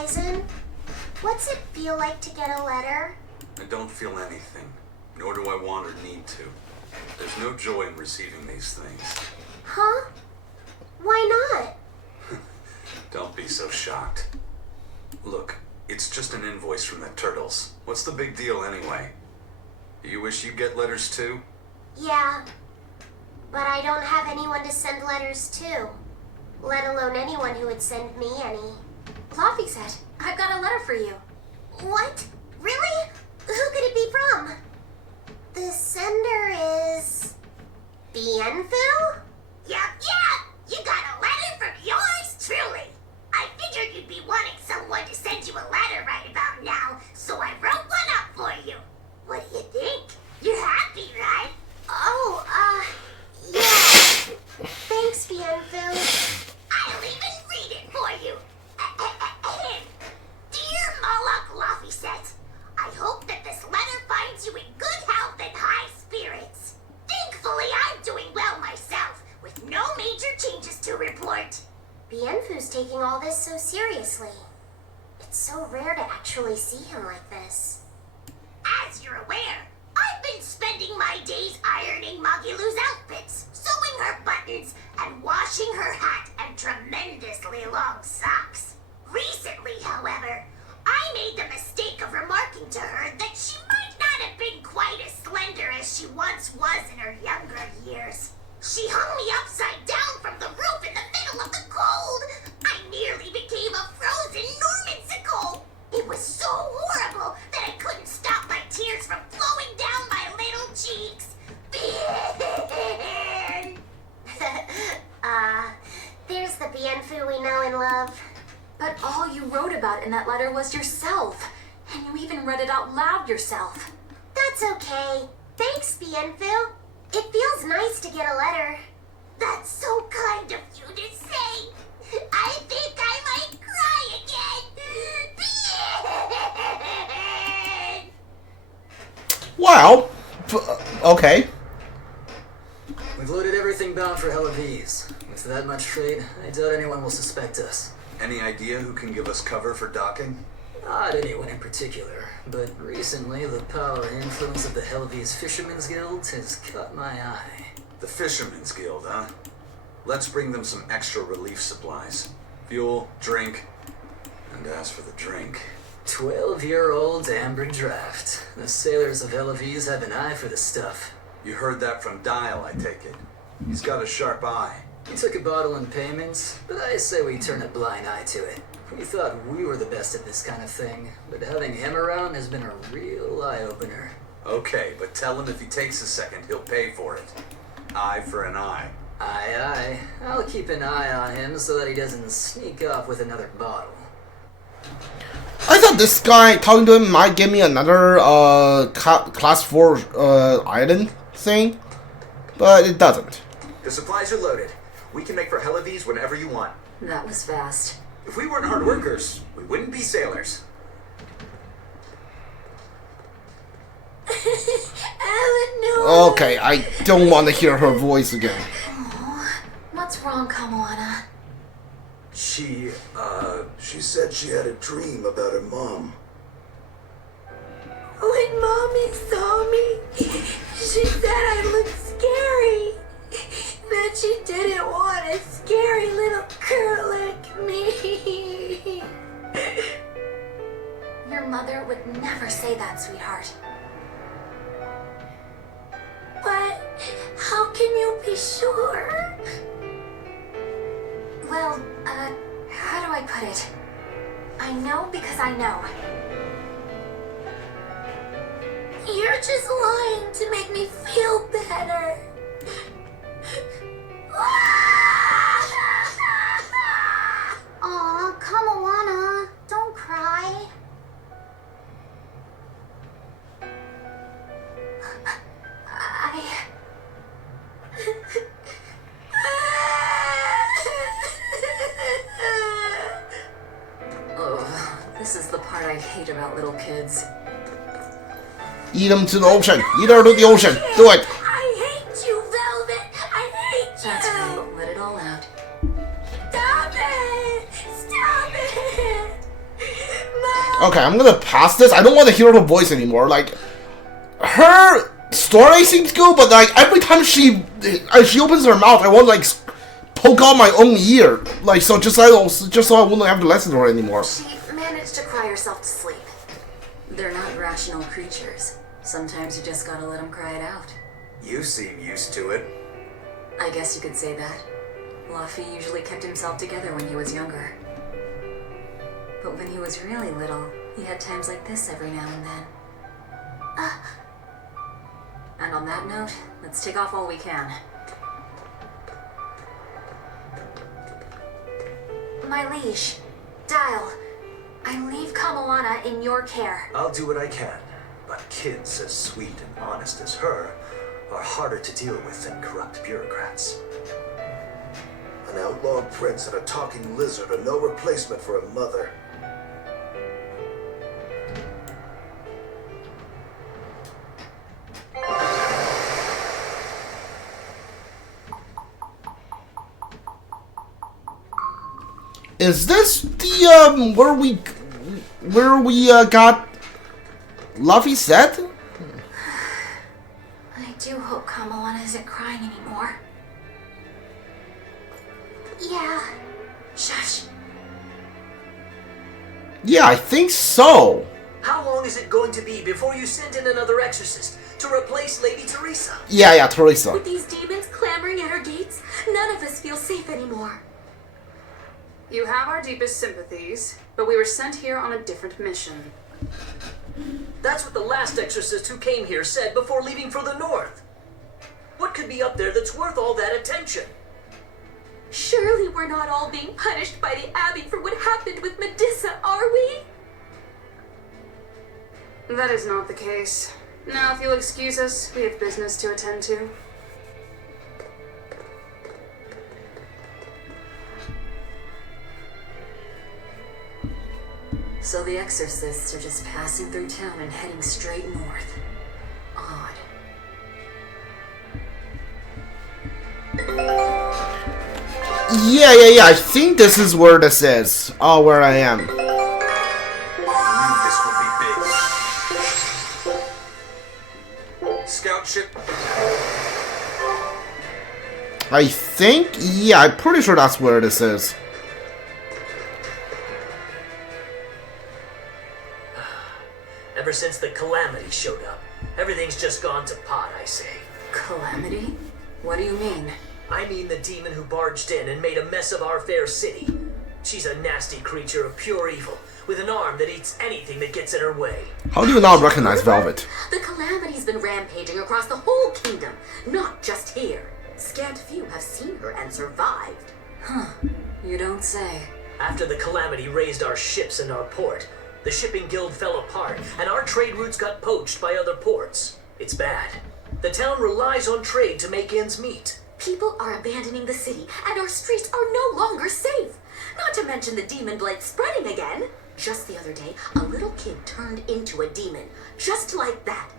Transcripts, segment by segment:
Aizen, what's it feel like to get a letter? I don't feel anything, nor do I want or need to. There's no joy in receiving these things. Huh? Why not? Don't be so shocked. Look, it's just an invoice from the turtles. What's the big deal anyway? You wish you get letters too? Yeah, but I don't have anyone to send letters to. Let alone anyone who would send me any. Cloffy said, I've got a letter for you. What? Really? Who could it be from? The sender is... Bienfu? Yeah, you got a letter from yours truly. I figured you'd be wanting someone to send you a letter right about now, so I wrote one up for you. What do you think? You're happy, right? Oh, yeah. Thanks, Bienfu. I'll even read it for you. Dear Moloch Luffy says, I hope that this letter finds you in good health and high spirits. Thankfully, I'm doing well myself, with no major changes to report. Bienfu's taking all this so seriously. It's so rare to actually see him like this. As you're aware, I've been spending my days ironing Magilu's outfits, sewing her buttons, and washing her hat and tremendously long socks. Recently, however, I made the mistake of remarking to her that she might not have been quite as slender as she once was in her younger years. She hung me upside down from the roof in the middle of the cold. I nearly became a frozen Normansicle. It was so horrible that I couldn't stop my tears from flowing down my little cheeks. There's the Bienfu we know and love. But all you wrote about in that letter was yourself. And you even read it out loud yourself. That's okay. Thanks, Bienfu. It feels nice to get a letter. That's so kind of you to say. I think I might cry again. Wow. Okay. We've loaded everything bound for Hellawes. With that much freight, I doubt anyone will suspect us. Any idea who can give us cover for docking? Not anyone in particular, but recently the power and influence of the Hellawes Fishermen's Guild has caught my eye. The Fishermen's Guild, huh? Let's bring them some extra relief supplies. Fuel, drink, and as for the drink... 12-year-old amber draft. The sailors of Hellawes have an eye for the stuff. You heard that from Dial, I take it. He's got a sharp eye. He took a bottle in payments, but I say we turn a blind eye to it. We thought we were the best at this kind of thing, but having him around has been a real eye-opener. Okay, but tell him if he takes a second, he'll pay for it. Eye for an eye. Aye. I'll keep an eye on him so that he doesn't sneak off with another bottle. I thought this guy talking to him might give me another class 4 island thing, but it doesn't. The supplies are loaded. We can make for Hellawes whenever you want. That was fast. If we weren't hard workers, we wouldn't be sailors. Eleanor! Okay, I don't want to hear her voice again. Oh, what's wrong, Kamoana? She said she had a dream about her mom. When Mommy saw me, she said I looked scary. That she didn't want a scary little girl like me. Your mother would never say that, sweetheart. But how can you be sure? Well, how do I put it? I know because I know. You're just lying to make me feel better. Aw, Kamoana, don't cry. Oh, this is the part I hate about little kids. Eat them to the ocean. Eat her to the ocean. Do it. I hate you, Velvet. I hate you. That's right. Let it all out. Stop it. Stop it. Okay, I'm gonna pass this. I don't want to hear her voice anymore. Like, her story seems good, but like every time she opens her mouth, I want to like poke out my own ear. Like, so just so I wouldn't have to listen to her anymore. She managed to cry herself to sleep. They're not rational creatures. Sometimes you just gotta let them cry it out. You seem used to it. I guess you could say that. Luffy usually kept himself together when he was younger. But when he was really little, he had times like this every now and then. And on that note, let's take off all we can. My liege, Dial, I leave Kamalana in your care. I'll do what I can, but kids as sweet and honest as her are harder to deal with than corrupt bureaucrats. An outlawed prince and a talking lizard are no replacement for a mother. Is this the where we got Luffy set? I do hope Kamalana isn't crying anymore. Yeah. Shush. Yeah, I think so. How long is it going to be before you send in another exorcist to replace Lady Teresa? Yeah, Teresa. With these demons clamoring at our gates, none of us feel safe anymore. You have our deepest sympathies, but we were sent here on a different mission. That's what the last exorcist who came here said before leaving for the north. What could be up there that's worth all that attention? Surely we're not all being punished by the Abbey for what happened with Medusa, are we? That is not the case. Now, if you'll excuse us, we have business to attend to. So the exorcists are just passing through town and heading straight north. Odd. Yeah. I think this is where this is. Oh, where I am. I knew this would be big. Scout ship. I think, yeah, I'm pretty sure that's where this is. Ever since the Calamity showed up, everything's just gone to pot, I say. Calamity? What do you mean? I mean the demon who barged in and made a mess of our fair city. She's a nasty creature of pure evil, with an arm that eats anything that gets in her way. How do you not recognize Velvet? The Calamity's been rampaging across the whole kingdom, not just here. Scant few have seen her and survived. Huh, you don't say. After the Calamity raised our ships and our port, the shipping guild fell apart, and our trade routes got poached by other ports. It's bad. The town relies on trade to make ends meet. People are abandoning the city, and our streets are no longer safe. Not to mention the demon blight spreading again. Just the other day, a little kid turned into a demon. Just like that.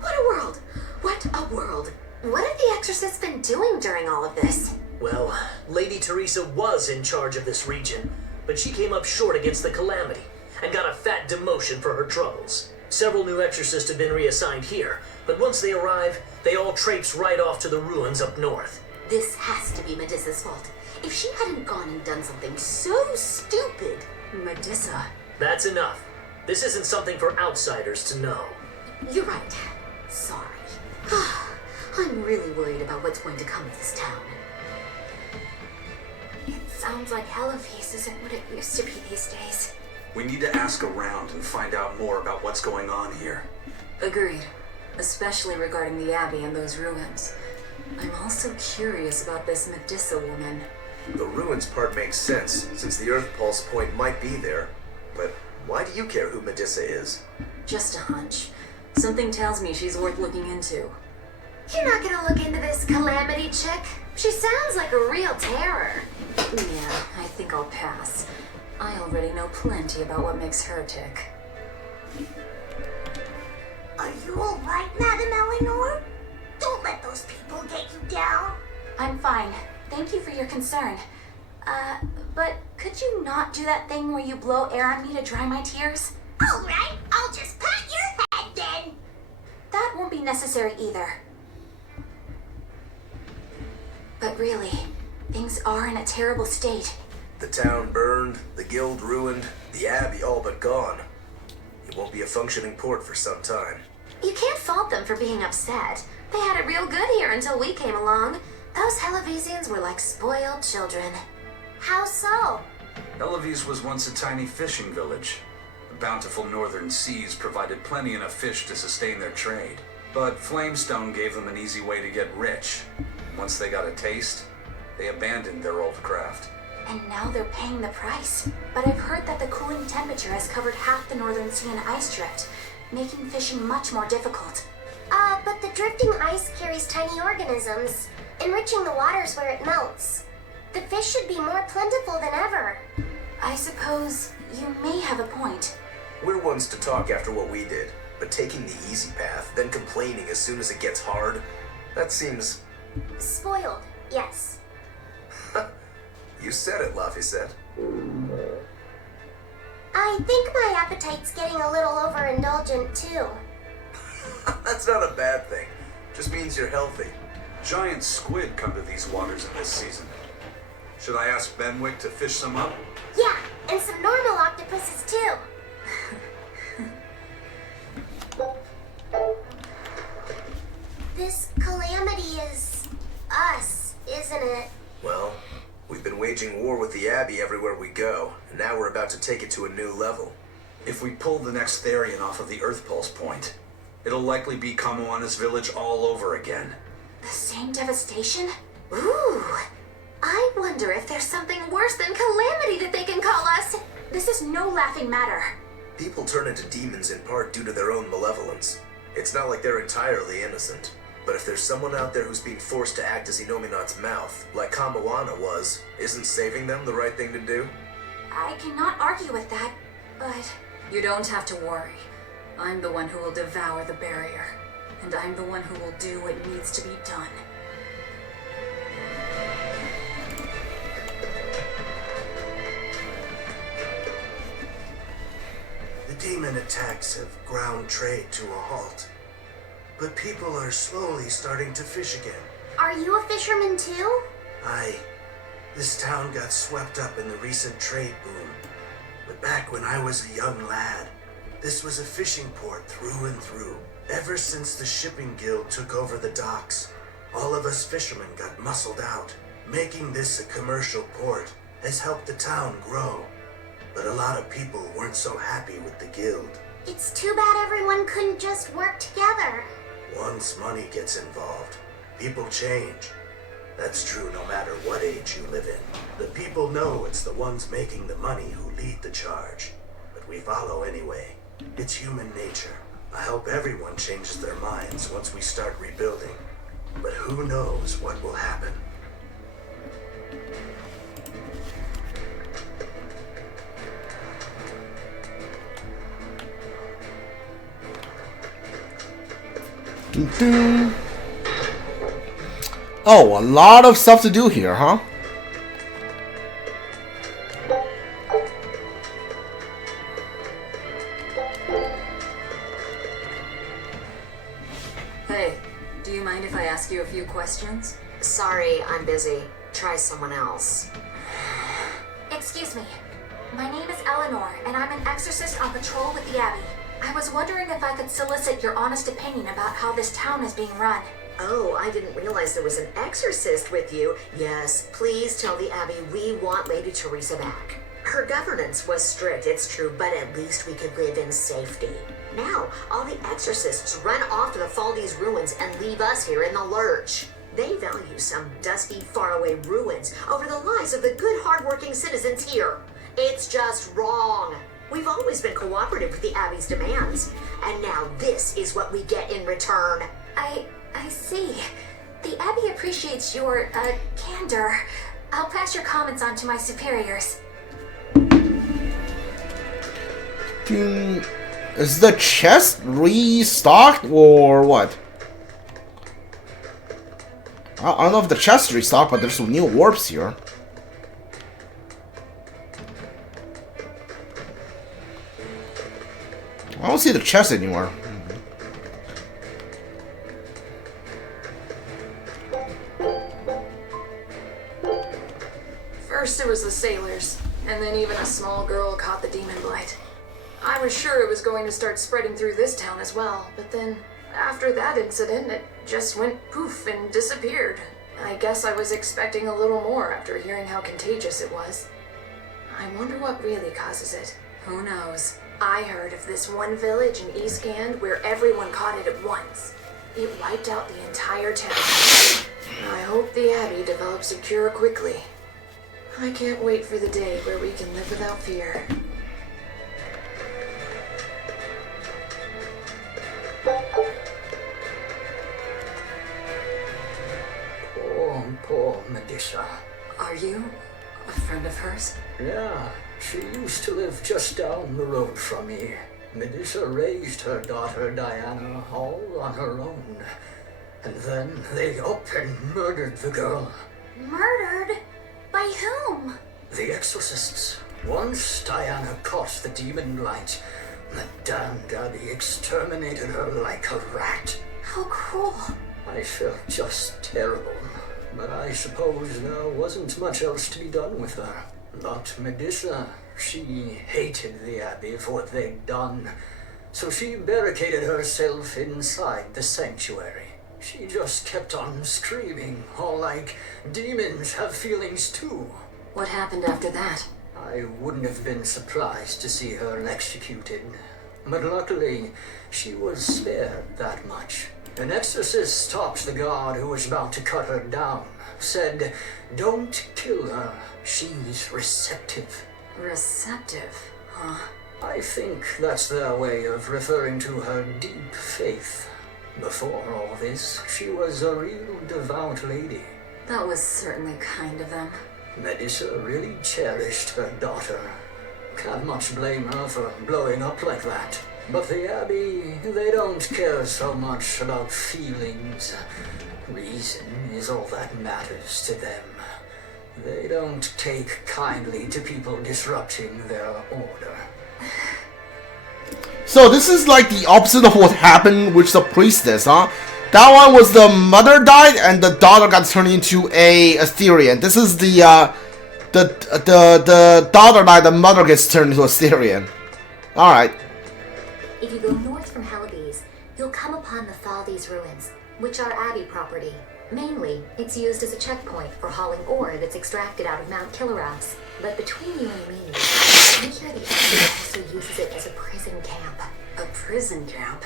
What a world! What a world! What have the exorcists been doing during all of this? Well, Lady Teresa was in charge of this region, but she came up short against the Calamity and got a fat demotion for her troubles. Several new exorcists have been reassigned here, but once they arrive, they all traipse right off to the ruins up north. This has to be Medusa's fault. If she hadn't gone and done something so stupid... Medusa... That's enough. This isn't something for outsiders to know. You're right. Sorry. I'm really worried about what's going to come of this town. It sounds like Hellawes isn't what it used to be these days. We need to ask around and find out more about what's going on here. Agreed. Especially regarding the Abbey and those ruins. I'm also curious about this Medusa woman. The ruins part makes sense, since the Earth Pulse point might be there. But why do you care who Medusa is? Just a hunch. Something tells me she's worth looking into. You're not gonna look into this Calamity chick? She sounds like a real terror. Yeah, I think I'll pass. I already know plenty about what makes her tick. Are you all right, Madam Eleanor? Don't let those people get you down. I'm fine. Thank you for your concern. But could you not do that thing where you blow air on me to dry my tears? Alright, I'll just pat your head then. That won't be necessary either. But really, things are in a terrible state. The town burned, the guild ruined, the abbey all but gone. It won't be a functioning port for some time. You can't fault them for being upset. They had it real good here until we came along. Those Hellawesians were like spoiled children. How so? Hellawes was once a tiny fishing village. The bountiful northern seas provided plenty enough fish to sustain their trade. But Flamestone gave them an easy way to get rich. Once they got a taste, they abandoned their old craft. And now they're paying the price. But I've heard that the cooling temperature has covered half the northern sea in ice drift, making fishing much more difficult. But the drifting ice carries tiny organisms, enriching the waters where it melts. The fish should be more plentiful than ever. I suppose you may have a point. We're ones to talk after what we did, but taking the easy path, then complaining as soon as it gets hard, that seems... Spoiled, yes. You said it, Laphicet. I think my appetite's getting a little overindulgent, too. That's not a bad thing. Just means you're healthy. Giant squid come to these waters in this season. Should I ask Benwick to fish some up? Yeah, and some normal octopuses, too. This calamity is us, isn't it? Well, we've been waging war with the Abbey everywhere we go, and now we're about to take it to a new level. If we pull the next Therian off of the Earth Pulse point, it'll likely be Kamoana's village all over again. The same devastation? Ooh! I wonder if there's something worse than calamity that they can call us. This is no laughing matter. People turn into demons in part due to their own malevolence. It's not like they're entirely innocent. But if there's someone out there who's being forced to act as Inominat's mouth, like Kamoana was, isn't saving them the right thing to do? I cannot argue with that, but... You don't have to worry. I'm the one who will devour the barrier. And I'm the one who will do what needs to be done. The demon attacks have ground trade to a halt. But people are slowly starting to fish again. Are you a fisherman, too? This town got swept up in the recent trade boom. But back when I was a young lad, this was a fishing port through and through. Ever since the shipping guild took over the docks, all of us fishermen got muscled out. Making this a commercial port has helped the town grow. But a lot of people weren't so happy with the guild. It's too bad everyone couldn't just work together. Once money gets involved, people change. That's true no matter what age you live in. The people know it's the ones making the money who lead the charge. But we follow anyway. It's human nature. I hope everyone changes their minds once we start rebuilding. But who knows what will happen. Oh, a lot of stuff to do here, huh? Hey, do you mind if I ask you a few questions? Sorry, I'm busy. Try someone else. Excuse me. My name is Eleanor, and I'm an exorcist on patrol with the Abbey. I was wondering if I could solicit your honest opinion about how this town is being run. Oh, I didn't realize there was an exorcist with you. Yes, please tell the Abbey we want Lady Teresa back. Her governance was strict, it's true, but at least we could live in safety. Now, all the exorcists run off to the Faldi's ruins and leave us here in the lurch. They value some dusty, faraway ruins over the lives of the good, hardworking citizens here. It's just wrong. We've always been cooperative with the Abbey's demands, and now this is what we get in return. I see. The Abbey appreciates your, candor. I'll pass your comments on to my superiors. Is the chest restocked or what? I don't know if the chest is restocked, but there's some new warps here. I don't see the chest anymore. First it was the sailors, and then even a small girl caught the demon blight. I was sure it was going to start spreading through this town as well, but then after that incident, it just went poof and disappeared. I guess I was expecting a little more after hearing how contagious it was. I wonder what really causes it. Who knows? I heard of this one village in East Gand where everyone caught it at once. It wiped out the entire town. I hope the Abbey develops a cure quickly. I can't wait for the day where we can live without fear. Poor Medusa. Are you a friend of hers? Yeah, she used to live just down the road from me. Medusa raised her daughter Diana all on her own. And then they up and murdered the girl. Murdered? By whom? The exorcists. Once Diana caught the demon blight, the damned Abbey exterminated her like a rat. How cruel. I felt just terrible, but I suppose there wasn't much else to be done with her. But Medusa, she hated the Abbey for what they'd done, so she barricaded herself inside the sanctuary. She just kept on screaming, all like, demons have feelings too. What happened after that? I wouldn't have been surprised to see her executed, but luckily, she was spared that much. An exorcist stopped the guard who was about to cut her down, said, "Don't kill her, she's receptive." Receptive, huh? I think that's their way of referring to her deep faith. Before all this, she was a real devout lady. That was certainly kind of them. Medusa really cherished her daughter. Can't much blame her for blowing up like that. But the Abbey, they don't care so much about feelings. Reason is all that matters to them. They don't take kindly to people disrupting their order. So this is like the opposite of what happened with the priestess, huh? That one was the mother died and the daughter got turned into a Assyrian. This is the daughter died, the mother gets turned into a Assyrian. All right. If you go north from Hellawes, you'll come upon the Thaldes ruins, which are Abbey property. Mainly, it's used as a checkpoint for hauling ore that's extracted out of Mount Killeras. But between you and me, I hear the Abbey also uses it as a prison camp. A prison camp?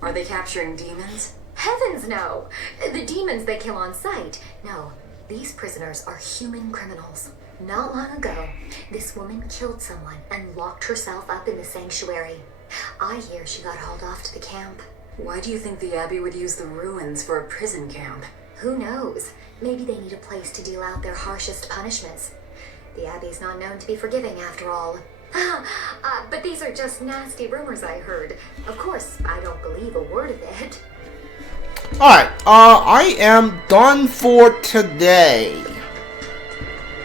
Are they capturing demons? Heavens no! The demons they kill on sight. No, these prisoners are human criminals. Not long ago, this woman killed someone and locked herself up in the sanctuary. I hear she got hauled off to the camp. Why do you think the Abbey would use the ruins for a prison camp? Who knows? Maybe they need a place to deal out their harshest punishments. The Abbey's not known to be forgiving, after all. But these are just nasty rumors I heard. Of course, I don't believe a word of it. Alright, I am done for today.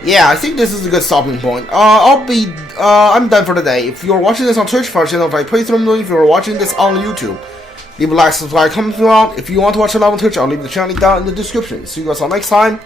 Yeah, I think this is a good stopping point. I'm done for today. If you're watching this on Twitch, for channel, if I play through them, if you're watching this on YouTube, leave a like, subscribe, comment, if you want to watch it live on Twitch, I'll leave the channel link down in the description. See you guys all next time.